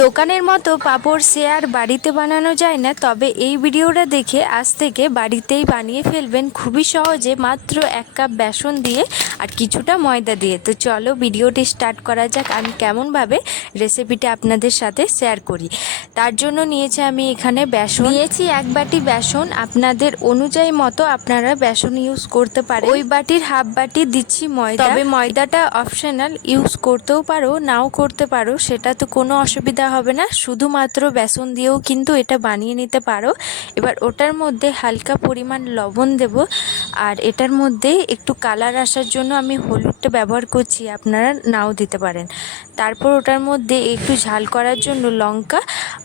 দোকানের মতো পাঁপড় সে আর বাড়িতে বানানো যায় না, তবে এই ভিডিওটা দেখে আজ থেকে বাড়িতেই বানিয়ে ফেলবেন খুবই সহজে, মাত্র 1 কাপ বেসন দিয়ে আর কিছুটা ময়দা দিয়ে। তো চলো ভিডিওটি স্টার্ট করা যাক। আমি কেমনভাবে রেসিপিটা আপনাদের সাথে শেয়ার করি। তার জন্য নিয়েছি আমি এখানে বেসন, নিয়েছি 1 বাটি বেসন। আপনাদের অনুযায়ী মতো আপনারা বেসন ইউজ করতে পারেন। ওই বাটির হাফ বাটি দিচ্ছি ময়দা, তবে ময়দাটা অপশনাল, ইউজ করতেও পারো নাও করতে পারো, সেটা তো কোনো অসুবিধা হবে না। শুধুমাত্র বেসন দিয়েও কিন্তু এটা বানিয়ে নিতে পারো। এবার ওটার মধ্যে হালকা পরিমাণ লবণ দেব, আর এটার মধ্যে একটু কালার আসার জন্য আমি হলুদটা ব্যবহার করছি, আপনারা নাও দিতে পারেন। তারপর ওটার মধ্যে একটু ঝাল করার জন্য লঙ্কা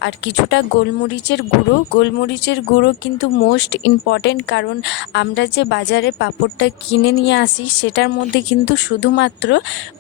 আর কিছুটা গোলমরিচের গুঁড়ো। গোলমরিচের গুঁড়ো কিন্তু মোস্ট ইম্পর্টেন্ট, কারণ আমরা যে বাজারে পাঁপড়টা কিনে নিয়ে আসি সেটার মধ্যে কিন্তু শুধুমাত্র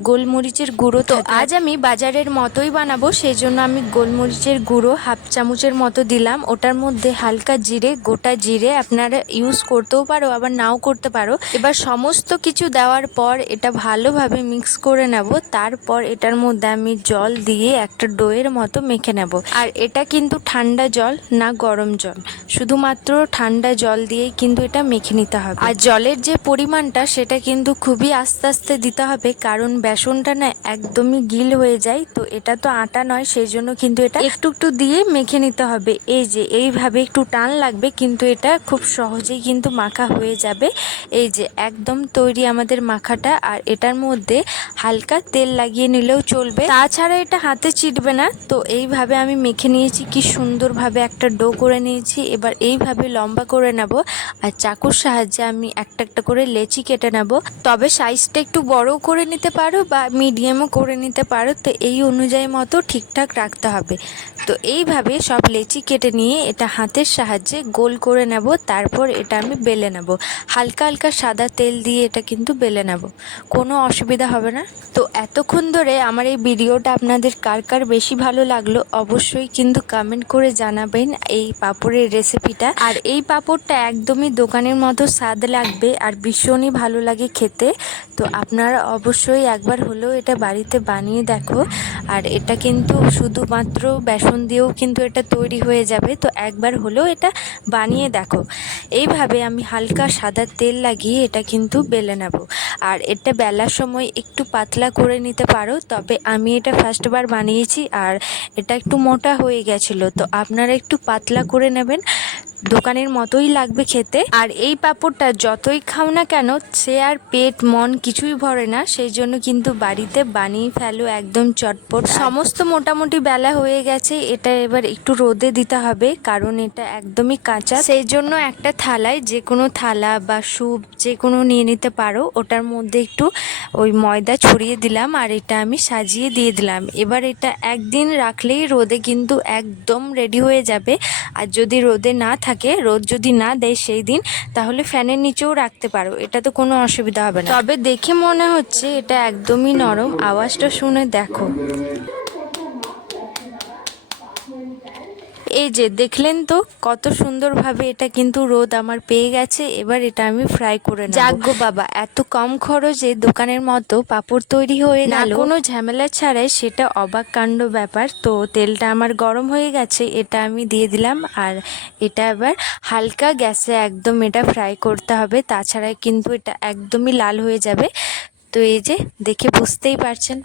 গোলমরিচের গুঁড়ো। তো আজ আমি বাজারের মতোই বানাবো, সেই জন্য আমি গোলমরিচের গুঁড়ো হাফ চামচের মতো দিলাম। ওটার মধ্যে হালকা জিরে, গোটা জিরে আপনারা ইউজ করতেও পারো আবার নাও করতে পারো। এবার সমস্ত কিছু দেওয়ার পর এটা ভালোভাবে মিক্স করে নেব। তারপর এটার মধ্যে আমি জল দিয়ে একটা ডোয়ের মতো মেখে নেব। আর এটা কিন্তু ঠান্ডা জল না গরম জল, শুধুমাত্র ঠান্ডা জল দিয়েই কিন্তু এটা মেখে নিতে হবে। আর জলের যে পরিমাণটা সেটা কিন্তু খুবই আস্তে আস্তে দিতে হবে, কারণ বেসনটা না একদমই গিল হয়ে যায়। তো এটা তো আটা নয়, সেই জন্য কিন্তু এটা একটু একটু দিয়ে মেখে নিতে হবে। এই যে এইভাবে একটু টান লাগবে, কিন্তু এটা খুব সহজেই কিন্তু মাখা হয়ে যাবে। এই যে একদম তৈরি আমাদের মাখাটা। আর এটার মধ্যে হালকা তেল লাগিয়ে নিলেও চলবে, তাছাড়া এটা হাতে চিটবে না। তো এইভাবে আমি মেখে নিয়েছি, কি সুন্দরভাবে একটা ডো করে নিয়েছি। এবার এইভাবে লম্বা করে নেব, আর চাকুর সাহায্যে আমি একটা একটা করে লেচি কেটে নেব। তবে সাইজটা একটু বড়ও করে নিতে পারো বা মিডিয়ামও করে নিতে পারো, তো এই অনুযায়ী মতো ঠিকঠাক রাখতে হবে। তো এইভাবে সব লেচি কেটে নিয়ে এটা হাতের সাহায্যে গোল করে নেব। তারপর এটা আমি বেলে নেব, হালকা হালকা সাদা তেল দিয়ে এটা কিন্তু বেলে নেব, কোনো অসুবিধা হবে না। তো এতক্ষণ ধরে আমার এই ভিডিওটা আপনাদের কার কার বেশি ভালো লাগলো অবশ্যই কিন্তু কমেন্ট করে জানাবেন এই পাঁপড়ের রেসিপিটা। আর এই পাঁপড়টা একদমই দোকানের মতো স্বাদ লাগবে আর ভীষণই ভালো লাগে খেতে। তো আপনারা অবশ্যই একবার হলেও এটা বাড়িতে বানিয়ে দেখো। আর এটা কিন্তু শুধুমাত্র বেসন দিয়েও কিন্তু এটা তৈরি হয়ে যাবে, তো একবার হলেও এটা বানিয়ে দেখো। এইভাবে আমি হালকা সাদা তেল লাগিয়ে এটা কিন্তু বেলে নেব। আর এটা বেলার সময় একটু পাতলা করে নিতে পারো, তবে আমি এটা ফার্স্টবার বানিয়েছি আর এটা একটু মোটা হয়ে গেছিলো, তো আপনারা একটু পাতলা করে নেবেন, দোকানের মতোই লাগবে খেতে। আর এই পাঁপড়টা যতই খাও না কেন সে আর পেট মন কিছুই ভরে না, সেই জন্য কিন্তু বাড়িতে বানিয়ে ফেলো একদম চটপট। সমস্ত মোটামুটি বেলা হয়ে গেছে, এটা এবার একটু রোদে দিতে হবে, কারণ এটা একদমই কাঁচা। সেই জন্য একটা থালায়, যে কোনো থালা বা স্যুপ যে কোনো নিয়ে নিতে পারো, ওটার মধ্যে একটু ওই ময়দা ছড়িয়ে দিলাম আর এটা আমি সাজিয়ে দিয়ে দিলাম। এবার এটা একদিন রাখলেই রোদে কিন্তু একদম রেডি হয়ে যাবে। আর যদি রোদে না থাকে, রোদ যদি না দেয় সেই দিন, তাহলে ফ্যানের নিচেও রাখতে পারো, এটা তো কোনো অসুবিধা হবে না। তবে দেখে মনে হচ্ছে এটা একদমই নরম, আওয়াজটা শুনে দেখো। এই যে দেখলেন তো কত সুন্দরভাবে এটা কিন্তু রোদ আমার পেয়ে গেছে। এবার এটা আমি ফ্রাই করে নেব। যাক গো বাবা, এত কম খরচে দোকানের মতো পাঁপড় তৈরি হয়ে গেল, কোনো ঝামেলা ছাড়াই, সেটা অবাক কাণ্ড ব্যাপার। তো তেলটা আমার গরম হয়ে গেছে, এটা আমি দিয়ে দিলাম। আর এটা এবার হালকা গ্যাসে একদম এটা ফ্রাই করতে হবে, তাছাড়া কিন্তু এটা একদমই লাল হয়ে যাবে। তো এই যে দেখে বুঝতেই পারছেন।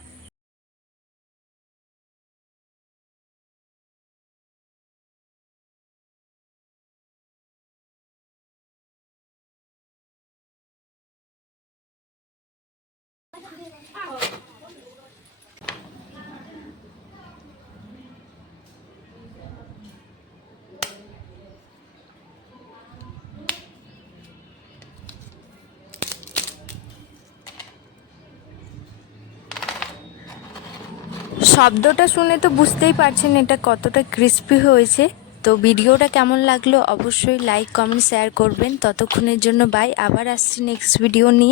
শব্দটা শুনে তো বুঝতেই পারছেন এটা কতটা ক্রিস্পি হয়েছে। তো ভিডিওটা কেমন লাগলো অবশ্যই লাইক কমেন্ট শেয়ার করবেন। ততক্ষণের জন্য বাই, আবার আসছি নেক্সট ভিডিও নিয়ে।